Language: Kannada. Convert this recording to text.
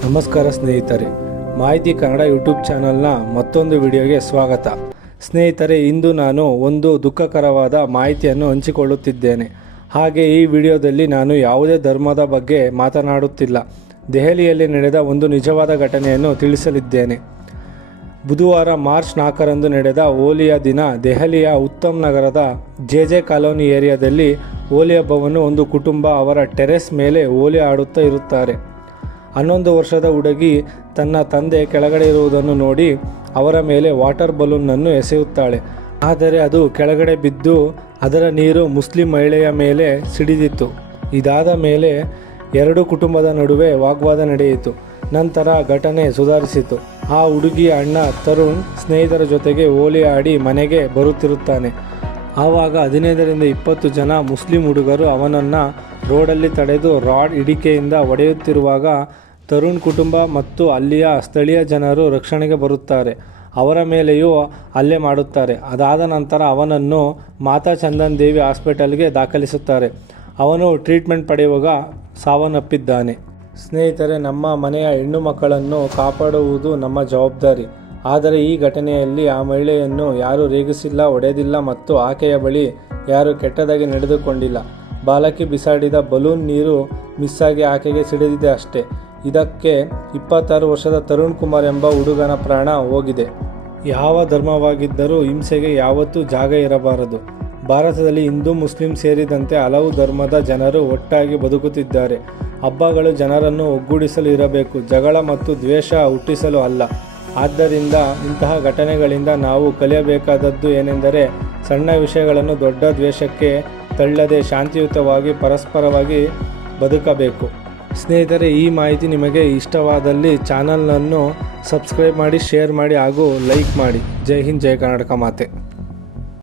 ನಮಸ್ಕಾರ ಸ್ನೇಹಿತರೆ, ಮಾಹಿತಿ ಕನ್ನಡ ಯೂಟ್ಯೂಬ್ ಚಾನಲ್ನ ಮತ್ತೊಂದು ವಿಡಿಯೋಗೆ ಸ್ವಾಗತ. ಸ್ನೇಹಿತರೆ, ಇಂದು ನಾನು ಒಂದು ದುಃಖಕರವಾದ ಮಾಹಿತಿಯನ್ನು ಹಂಚಿಕೊಳ್ಳುತ್ತಿದ್ದೇನೆ. ಹಾಗೆ ಈ ವಿಡಿಯೋದಲ್ಲಿ ನಾನು ಯಾವುದೇ ಧರ್ಮದ ಬಗ್ಗೆ ಮಾತನಾಡುತ್ತಿಲ್ಲ. ದೆಹಲಿಯಲ್ಲಿ ನಡೆದ ಒಂದು ನಿಜವಾದ ಘಟನೆಯನ್ನು ತಿಳಿಸಲಿದ್ದೇನೆ. ಬುಧವಾರ ಮಾರ್ಚ್ 4ರಂದು ನಡೆದ ಹೋಲಿಯ ದಿನ ದೆಹಲಿಯ ಉತ್ತಮ್ ನಗರದ ಜೆ ಕಾಲೋನಿ ಏರಿಯಾದಲ್ಲಿ ಹೋಲಿ ಹಬ್ಬವನ್ನು ಒಂದು ಕುಟುಂಬ ಅವರ ಟೆರೆಸ್ ಮೇಲೆ ಹೋಲಿ ಆಡುತ್ತಾ ಇರುತ್ತಾರೆ. 11 ವರ್ಷದ ಹುಡುಗಿ ತನ್ನ ತಂದೆ ಕೆಳಗಡೆ ಇರುವುದನ್ನು ನೋಡಿ ಅವರ ಮೇಲೆ ವಾಟರ್ ಬಲೂನನ್ನು ಎಸೆಯುತ್ತಾಳೆ. ಆದರೆ ಅದು ಕೆಳಗಡೆ ಬಿದ್ದು ಅದರ ನೀರು ಮುಸ್ಲಿಂ ಮಹಿಳೆಯ ಮೇಲೆ ಸಿಡಿದಿತ್ತು. ಇದಾದ ಮೇಲೆ ಎರಡು ಕುಟುಂಬದ ನಡುವೆ ವಾಗ್ವಾದ ನಡೆಯಿತು. ನಂತರ ಘಟನೆ ಸುಧಾರಿಸಿತು. ಆ ಹುಡುಗಿಯ ಅಣ್ಣ ತರುಣ್ ಸ್ನೇಹಿತರ ಜೊತೆಗೆ ಹೋಲಿ ಆಡಿ ಮನೆಗೆ ಬರುತ್ತಿರುತ್ತಾನೆ. ಆವಾಗ 15ರಿಂದ 20 ಜನ ಮುಸ್ಲಿಂ ಹುಡುಗರು ಅವನನ್ನು ರೋಡಲ್ಲಿ ತಡೆದು ರಾಡ್ ಹಿಡಿಕೆಯಿಂದ ಹೊಡೆಯುತ್ತಿರುವಾಗ ತರುಣ್ ಕುಟುಂಬ ಮತ್ತು ಅಲ್ಲಿಯ ಸ್ಥಳೀಯ ಜನರು ರಕ್ಷಣೆಗೆ ಬರುತ್ತಾರೆ. ಅವರ ಮೇಲೆಯೂ ಹಲ್ಲೆ ಮಾಡುತ್ತಾರೆ. ಅದಾದ ನಂತರ ಅವನನ್ನು ಮಾತಾ ಚಂದನ್ ದೇವಿ ಹಾಸ್ಪಿಟಲ್ಗೆ ದಾಖಲಿಸುತ್ತಾರೆ. ಅವನು ಟ್ರೀಟ್ಮೆಂಟ್ ಪಡೆಯುವಾಗ ಸಾವನ್ನಪ್ಪಿದ್ದಾನೆ. ಸ್ನೇಹಿತರೆ, ನಮ್ಮ ಮನೆಯ ಹೆಣ್ಣು ಮಕ್ಕಳನ್ನು ಕಾಪಾಡುವುದು ನಮ್ಮ ಜವಾಬ್ದಾರಿ. ಆದರೆ ಈ ಘಟನೆಯಲ್ಲಿ ಆ ಮಹಿಳೆಯನ್ನು ಯಾರೂ ರೇಗಿಸಿಲ್ಲ, ಹೊಡೆದಿಲ್ಲ ಮತ್ತು ಆಕೆಯ ಬಳಿ ಯಾರೂ ಕೆಟ್ಟದಾಗಿ ನಡೆದುಕೊಂಡಿಲ್ಲ. ಬಾಲಕಿ ಬಿಸಾಡಿದ ಬಲೂನ್ ನೀರು ಮಿಸ್ಸಾಗಿ ಆಕೆಗೆ ಸಿಡಿದಿದೆ ಅಷ್ಟೇ. ಇದಕ್ಕೆ 26 ವರ್ಷದ ತರುಣ್ ಕುಮಾರ್ ಎಂಬ ಹುಡುಗನ ಪ್ರಾಣ ಹೋಗಿದೆ. ಯಾವ ಧರ್ಮವಾಗಿದ್ದರೂ ಹಿಂಸೆಗೆ ಯಾವತ್ತೂ ಜಾಗ ಇರಬಾರದು. ಭಾರತದಲ್ಲಿ ಹಿಂದೂ ಮುಸ್ಲಿಂ ಸೇರಿದಂತೆ ಹಲವು ಧರ್ಮದ ಜನರು ಒಟ್ಟಾಗಿ ಬದುಕುತ್ತಿದ್ದಾರೆ. ಹಬ್ಬಗಳು ಜನರನ್ನು ಒಗ್ಗೂಡಿಸಲು ಇರಬೇಕು, ಜಗಳ ಮತ್ತು ದ್ವೇಷ ಹುಟ್ಟಿಸಲು ಅಲ್ಲ. ಆದ್ದರಿಂದ ಇಂತಹ ಘಟನೆಗಳಿಂದ ನಾವು ಕಲಿಯಬೇಕಾದದ್ದು ಏನೆಂದರೆ, ಸಣ್ಣ ವಿಷಯಗಳನ್ನು ದೊಡ್ಡ ದ್ವೇಷಕ್ಕೆ ತಳ್ಳದೆ ಶಾಂತಿಯುತವಾಗಿ ಪರಸ್ಪರವಾಗಿ ಬದುಕಬೇಕು. ಸ್ನೇಹಿತರೆ, ಈ ಮಾಹಿತಿ ನಿಮಗೆ ಇಷ್ಟವಾದಲ್ಲಿ ಚಾನಲನ್ನು ಸಬ್ಸ್ಕ್ರೈಬ್ ಮಾಡಿ, ಶೇರ್ ಮಾಡಿ ಹಾಗೂ ಲೈಕ್ ಮಾಡಿ. ಜೈ ಹಿಂದ್, ಜೈ ಕರ್ನಾಟಕ ಮಾತೆ.